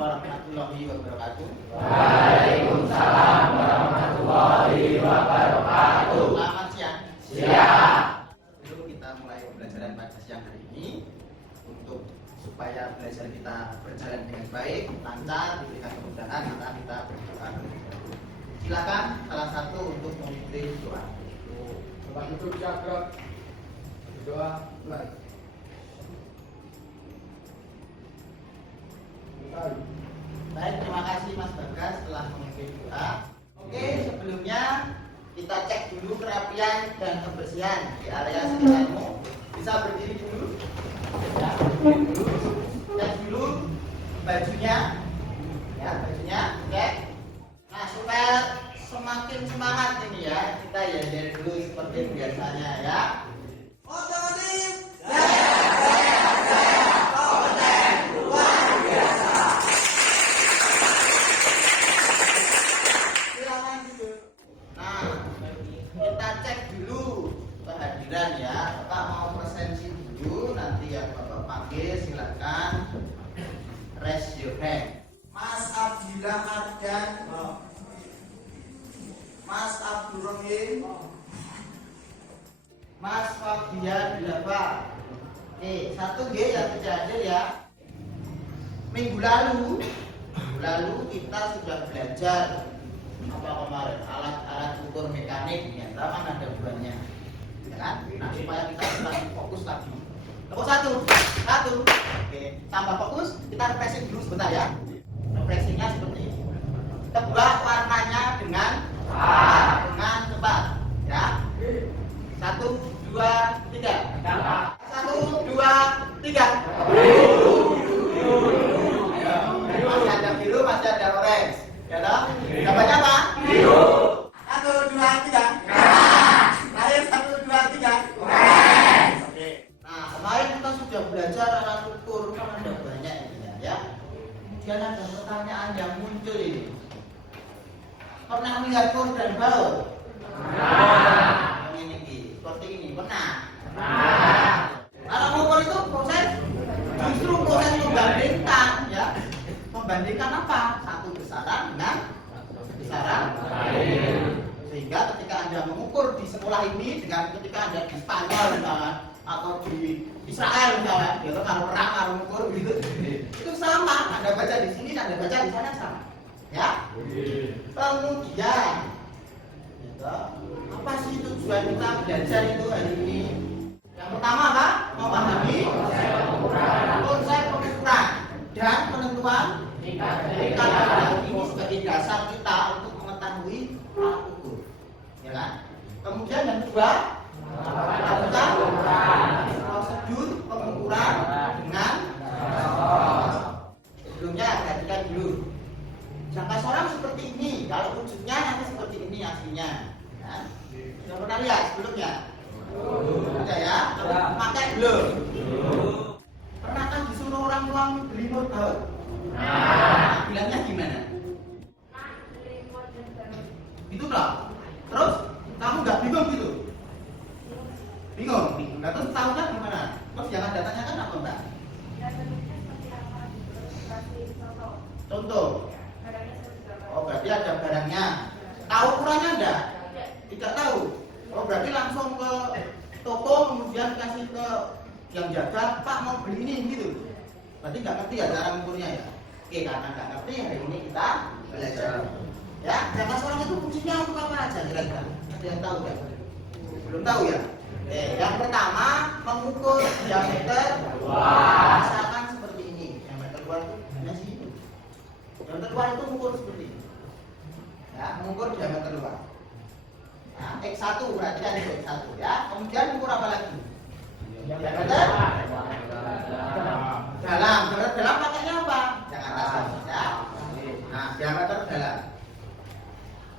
warahmatullahi wabarakatuh. Waalaikumsalam warahmatullahi wabarakatuh. Selamat siang. Siang. Sebelum kita mulai pembelajaran pada siang hari ini, untuk supaya belajar kita berjalan dengan baik, lancar, diberikan kemudahan, maka kita berdoa. Silakan salah satu untuk memimpin doa. Bapak Ibu jaga berdoa mulai. Baik, terima kasih Mas Bagas telah memimpin doa. Oke, sebelumnya kita cek dulu kerapian dan kebersihan di area sekitarmu. Bisa berdiri dulu. Ya, berdiri dulu. Cek dulu bajunya. Ya, bajunya cek. Nah, supaya semakin semangat ini ya, kita ya dari dulu seperti biasanya ya. Otomotif. Kita cek dulu kehadiran ya. Bapak mau presensi dulu, nanti yang Bapak panggil silakan raise your hand. Mas Abdillah Ardan, Mas Abdurrahim, Mas Fabian Bilaba. Satu G yang tidak hadir ya. Minggu lalu kita sudah belajar apa kemarin alat-alat ukur mekanik, ternyata kan ada buahnya, ya kan? Nah, supaya kita lebih fokus lagi. Nomor satu, oke, tambah fokus. Kita refreshing dulu sebentar ya. Refreshingnya seperti ini. Kita buat warnanya dengan cepat, ya. 1, 2, 3. 1, 2, 3. Masih ada biru, masih ada orange. Ya dong? Gambarnya apa? Biru. 1, 2, 3. Terakhir 1, 2, 3. Oke. Nah, kemarin kita sudah belajar alat ukur, kan ada banyak ini ya. Kemudian ada pertanyaan yang muncul ini. Pernah melihat kur dan baut? Ini seperti ini, pernah? Kalau ukur itu proses, justru proses membandingkan ya. Membandingkan apa? Satu besaran dengan besaran lain. Sehingga ketika Anda mengukur di sekolah ini dengan ketika Anda di Spanyol misalnya atau di Israel misalnya, gitu, kalau perang kalau mengukur gitu, itu sama. Anda baca di sini, Anda baca di sana sama. Ya. Kemudian, gitu, apa sih tujuan kita belajar itu hari ini? Yang pertama apa? Memahami konsep pengukuran dan penentuan tingkat ini sebagai dasar kita untuk mengetahui alat ukur, ya kan? Kemudian yang kedua, melakukan prosedur pengukuran dengan sebelumnya perhatikan dulu. Jangka sorong seperti ini, kalau wujudnya nanti seperti ini aslinya. Ya. Sudah pernah lihat sebelumnya? Sudah ya? Pakai belum? Pernah kan disuruh orang tua beli motor? Bilangnya gimana? Itu loh. Terus kamu nggak bingung gitu? Bingung. Nah, terus tahunya gimana? Terus yang Anda tanyakan apa Mbak? Contoh. Oh, berarti ada barangnya. Tahu ukurannya enggak? Tidak tahu. Oh, berarti langsung ke toko kemudian kasih ke yang jaga, Pak mau beli ini gitu. Berarti nggak ngerti ya cara mengukurnya ya? Oke, karena nggak ngerti hari ini kita belajar. Ya, jangka sorong itu fungsinya untuk apa aja kira-kira? Ada yang tahu nggak? Belum tahu ya? Yang pertama mengukur diameter luar. Misalkan seperti ini, diameter luar itu hanya segitu. Diameter luar itu mengukur seperti ini. Ya, mengukur diameter luar. Nah, X1 berarti kan itu X1 ya. Kemudian mengukur apa lagi? Diameter dalam. Dalam pakainya apa? Jangan atas ya. Nah, diameter dalam.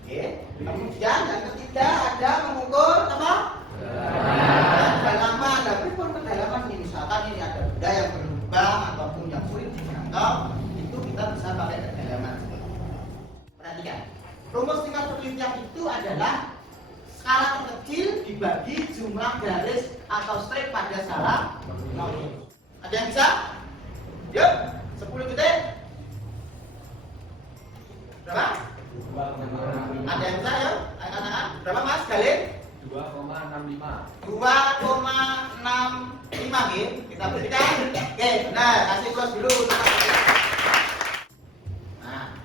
Oke. Kemudian yang ketiga ada mengukur apa? Kedalaman. Tapi pun kedalaman ini misalkan ini ada benda yang berlubang ataupun yang sulit dijangkau, itu kita bisa pakai kedalaman. Perhatikan. Rumus tingkat penelitian itu adalah skala terkecil dibagi jumlah garis atau strip pada salah 0. Ada yang bisa? Yuk, 10 detik. Berapa? Ada yang bisa ya? Anak-anak. Berapa Mas Galih? 2,65. 2,65 gitu. Kita berikan. Oke, benar. Kasih plus dulu. Nah,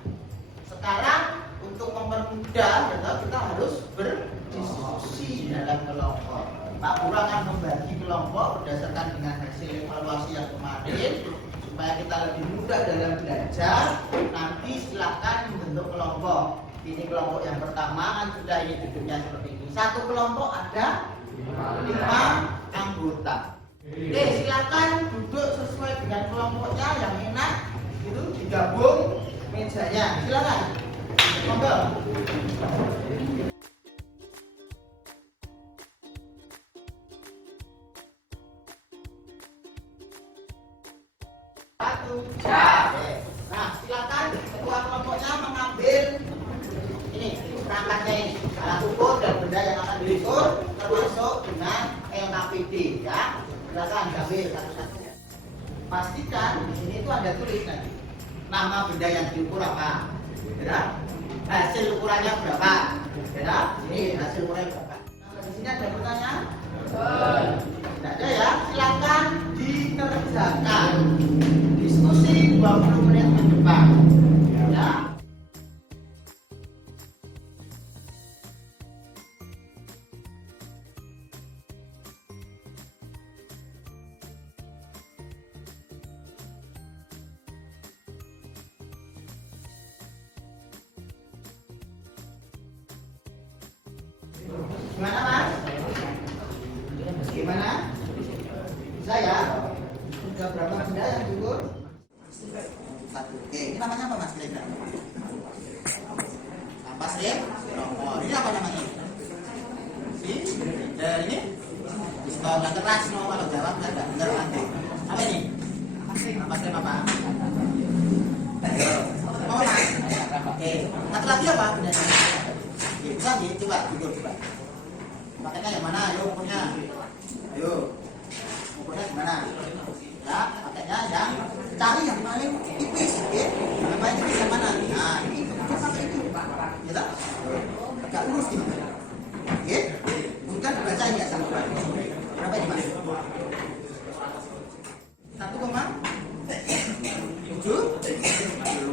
sekarang untuk mempermudah, kita harus berdiskusi dalam kelompok. Pak Guru akan membagi kelompok berdasarkan dengan hasil evaluasi yang kemarin supaya kita lebih mudah dalam belajar. Nanti silakan membentuk kelompok. Ini kelompok yang pertama kan sudah ini duduknya seperti ini. Satu kelompok ada 5 anggota. Oke, silakan duduk sesuai dengan kelompoknya yang enak. Itu digabung mejanya. Silakan. Monggo. Satu. Nah, silakan ketua kelompoknya mengambil ini perangkatnya ini, alat ukur dan benda yang akan diukur termasuk dengan LKPD ya. Silakan ambil satu-satu. Pastikan di sini itu ada tulis nanti nama benda yang diukur apa, ya. Hasil ukurannya berapa, ya. Ini hasil ukurannya berapa. Nah, di sini ada pertanyaan? Tidak ada ya. Silakan dikerjakan. Diskusi 20 menit ke depan. Ya. Gimana Mas? Gimana? Bisa ya? Sudah berapa benda yang diukur? 1. Oke, ini namanya apa Mas kira-kira? Apa sih? Oh, ini apa namanya? Dan ini? Pistol nggak keras, no. Kalau jawab nggak bener nanti. Apa ini? Apa sih apa? Oh, Mas. Oke, satu lagi apa bendanya? Oke, bisa nih, coba. Pakainya yang mana? Ayo ukurnya. Ayo. Ukurnya gimana? Ya, pakainya yang cari yang paling tipis, ya. Yang paling tipis yang mana? Nah, ini ukur pakai itu. Ya tak? Agak lurus gini. Oke. Bukan baca ini ya sama Pak. Berapa ini, Mas? 1,7.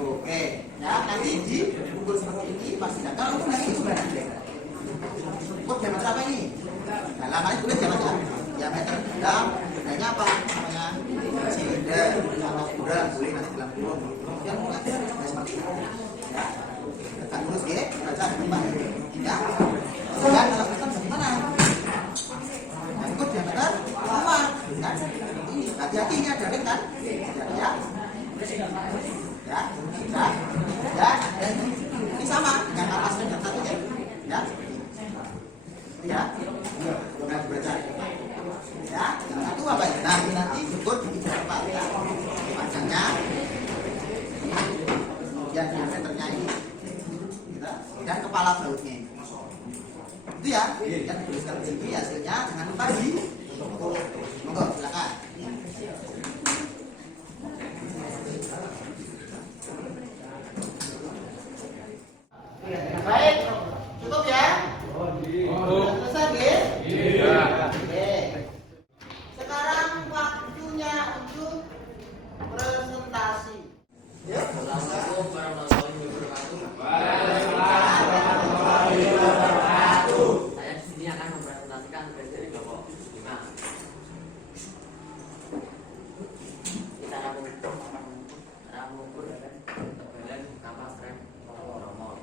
Oke. Ya, nanti diukur seperti ini pasti kalau ukur nanti itu berapa? Ukur diameter apa ini? Dalam ini tulis diameter dalam, bedanya apa? Namanya silinder atau ukuran boleh nanti bilang kurung. Yang mau ada seperti itu. Ya, tegak lurus ya, baca kembang. Ya, dan kalau kita bagaimana? Ukur diameter apa? Kan? Ini hati-hati ini ada ring kan? Ya, ya, dan ini sama dengan kapas ring yang satu ya. Ya, udah dibaca. Ya, yang satu apa ya? Nah, ini nanti ukur di berapa ya? Panjangnya, kemudian diameternya ini, gitu. Dan kepala bautnya. Itu ya, yang dituliskan di sini hasilnya. Jangan lupa di ukur. Monggo, silakan. Baik, cukup ya. Selesai, Gil? Iya. Oke. Sekarang waktunya untuk presentasi. Ya. Assalamualaikum warahmatullahi wabarakatuh. Warahmatullahi wabarakatuh. Saya di sini akan mempresentasikan dari kelompok 5. Cara mengukur ketebalan kapas rem nomor.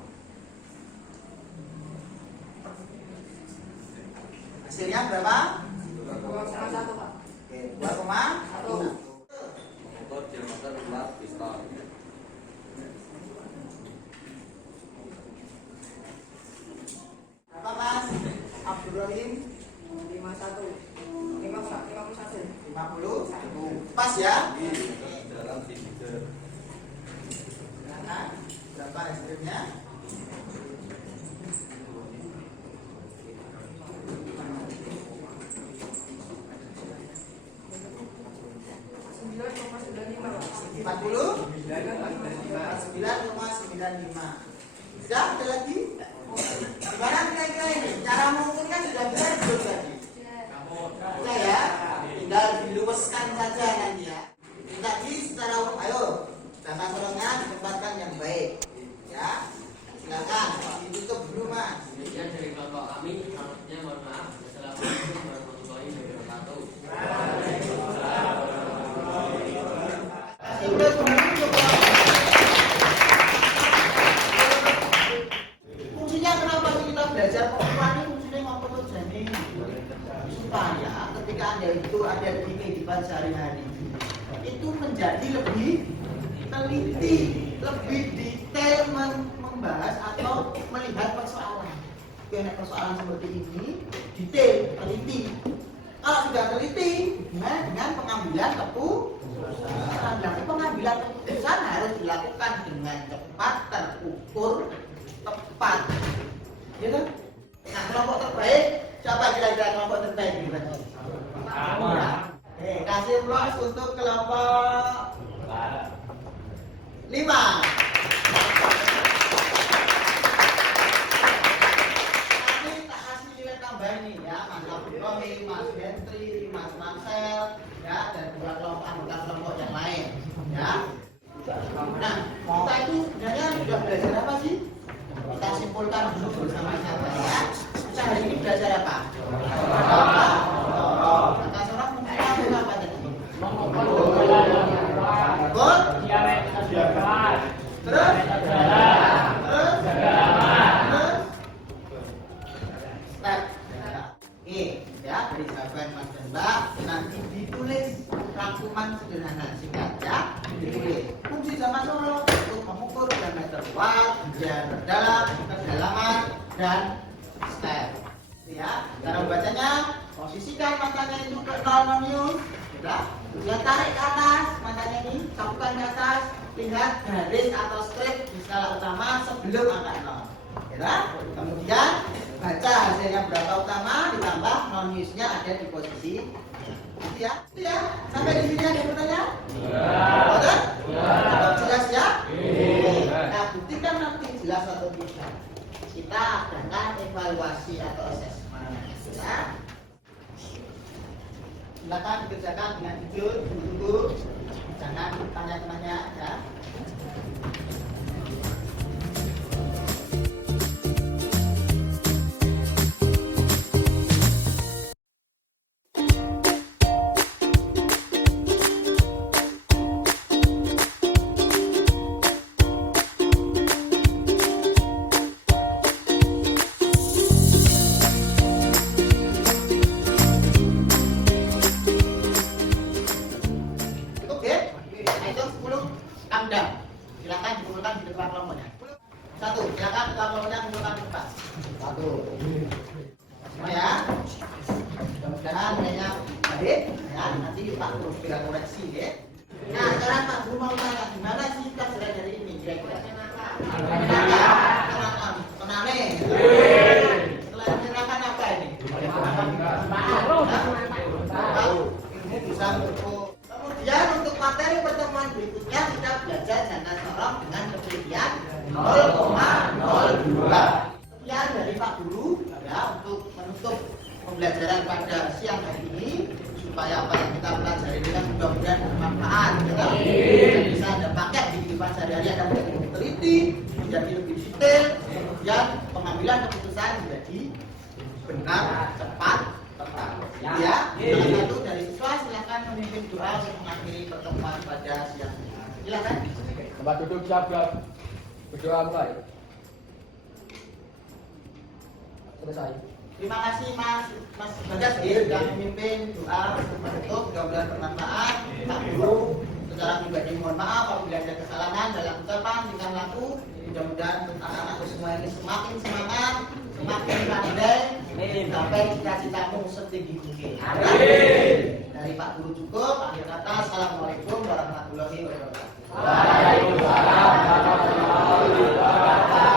Hasilnya berapa? 2,1 Pak. Oke, 2,1. Mengukur diameter buat pistol. Berapa Mas? Abdurrahim? 51. Pas ya? Dalam silinder. Nah, berapa hasilnya? Empat puluh 9,95. Sudah ada lagi? Gimana kira-kira ini? Cara mungkin kan sudah bisa belum tadi? Sudah ya? Tinggal diluaskan saja nanti ya. Tadi secara umum, ayo data sorongnya ditempatkan yang baik ya. Silakan ditutup dulu mas. Demikian dari kelompok kami, selanjutnya mohon maaf. Assalamualaikum warahmatullahi wabarakatuh. Fungsinya kenapa sih kita belajar Quran ini? Fungsinya ngapa tuh jadi supaya ketika anda itu ada di kehidupan sehari-hari itu menjadi lebih teliti, lebih detail membahas atau melihat persoalan. Karena persoalan seperti ini detail, teliti. Kalau sudah teliti, dengan pengambilan keputusan. Pengambilan keputusan harus dilakukan dengan cepat, terukur, tepat. Gitu? Nah, kelompok terbaik, siapa kira-kira kelompok terbaik di berarti? Kasih plus untuk kelompok 5. Nanti tak kasih nilai tambahan nih ya, Mas Abdurrahim, Mas Gentri, Mas Marcel, ya, dan beberapa kelompok anggota kelompok yang lain, ya. Nah, kita itu sebenarnya sudah belajar apa sih? Kita simpulkan dulu bersama-sama ya. Kita hari ini belajar apa? Kata seorang mungkin apa tadi? Terus? Step ya, dari jawaban Mas dan Mbak nanti ditulis rangkuman sederhana singkat ya, ditulis fungsi zaman Solo untuk mengukur diameter luas, diameter dalam, kedalaman dan step ya. Cara membacanya, posisikan matanya itu ke 0 nonius ya, kemudian tarik ke atas matanya ini, capukan ke atas, lihat garis atau strip di skala utama sebelum angka 0 ya. Kemudian baca hasilnya berapa utama ditambah noniusnya ada di posisi itu ya. Itu ya. Sampai di sini ada pertanyaan? Betul? Jelas ya? Nah, buktikan nanti jelas atau tidak. Kita adakan evaluasi atau assessment ya. Silakan dikerjakan dengan jujur, tunggu, jangan tanya-tanya ya. Silakan dikumpulkan di depan kelompoknya. 1, silakan ketua kelompoknya kumpulkan di depan. 1. Semua ya. Mudah-mudahan nilainya baik ya. Nanti Pak Guru segera koreksi ya. Nah, sekarang Pak Guru mau tanya gimana sih pelajaran dari ini kira-kira? Tenane. Setelah menyenangkan apa ini? Ilmu bisa untuk. Kemudian untuk materi pertemuan berikutnya kita belajar jangka sorong dengan ketinggian 0,02. Sekian dari Pak Guru ya untuk menutup pembelajaran pada siang hari ini supaya apa yang kita pelajari ini kan mudah-mudahan bermanfaat ya. Bisa Anda pakai di kehidupan sehari-hari, Anda menjadi lebih teliti, menjadi lebih detail, kemudian pengambilan keputusan menjadi benar, cepat, tepat. Ya, salah satu dari siswa silakan memimpin doa untuk mengakhiri pertemuan pada siang ini. Silakan. Tempat duduk siap-siap. Berdoa mulai. Selesai. Terima kasih Mas Bagas sudah memimpin doa untuk menutup, mudah-mudahan bermanfaat. Pak Guru secara pribadi mohon maaf apabila ada kesalahan dalam ucapan tingkah laku. Mudah-mudahan anak-anakku semua ini semakin semangat, semakin pandai, sampai cita-citamu setinggi mungkin. Dari Pak Guru cukup. Akhir kata, assalamualaikum warahmatullahi wabarakatuh. Waalaikumsalam warahmatullahi wabarakatuh.